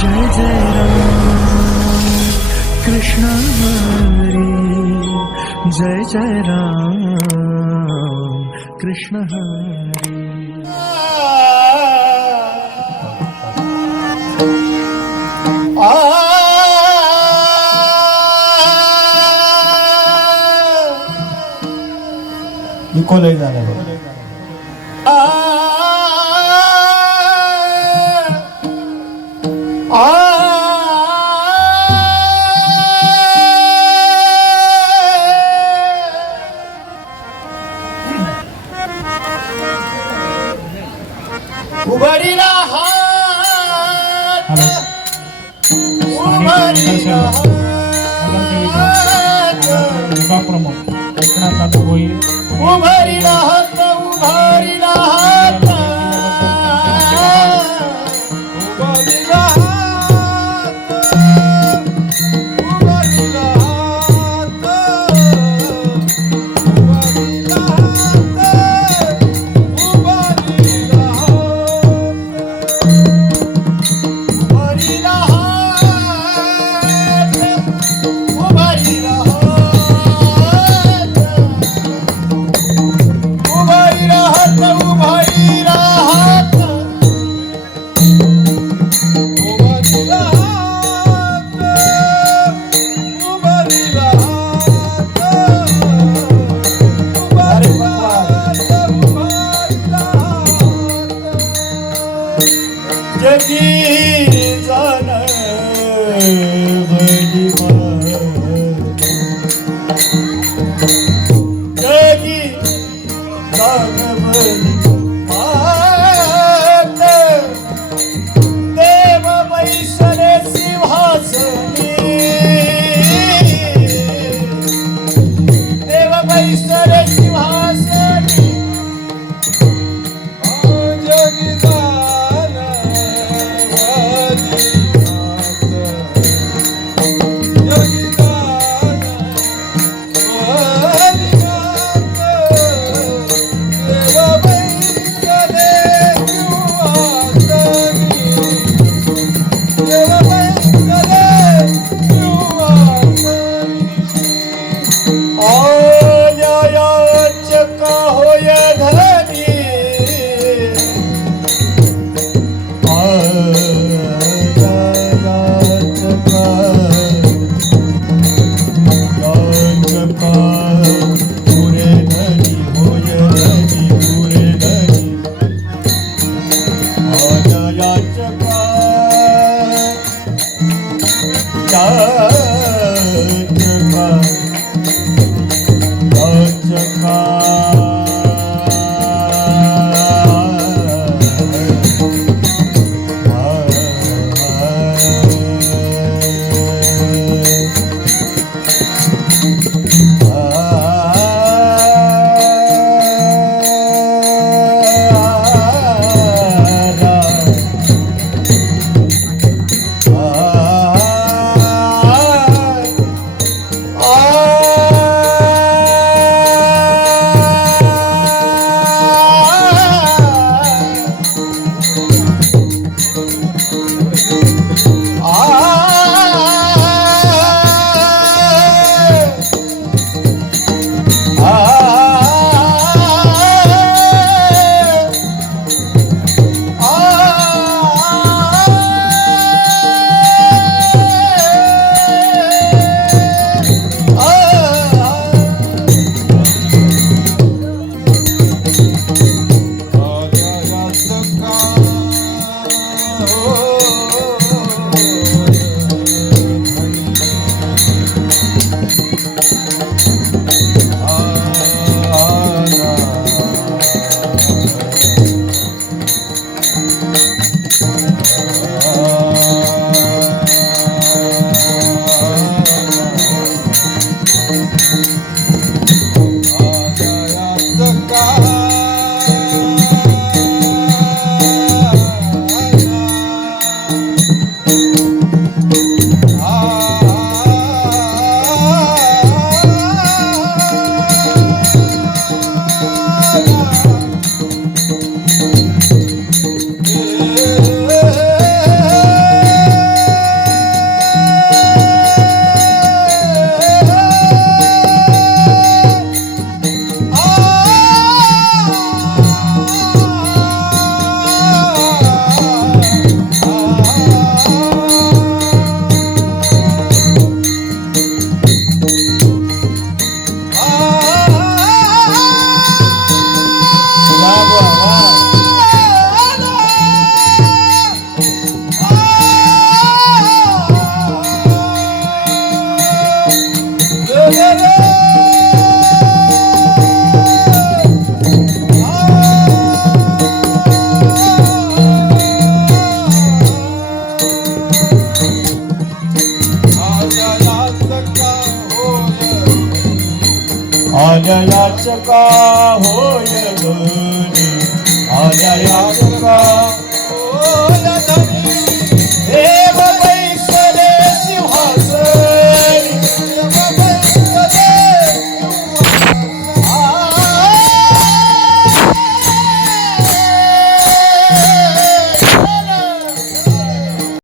जय जय राम। कृष्ण हरी। जय जय राम। कृष्ण हरी। इको लय झालं प्रमुख एकनाथ होईल उभारी राहत उभारी राहत. आजा याचका हो ये आजा याचका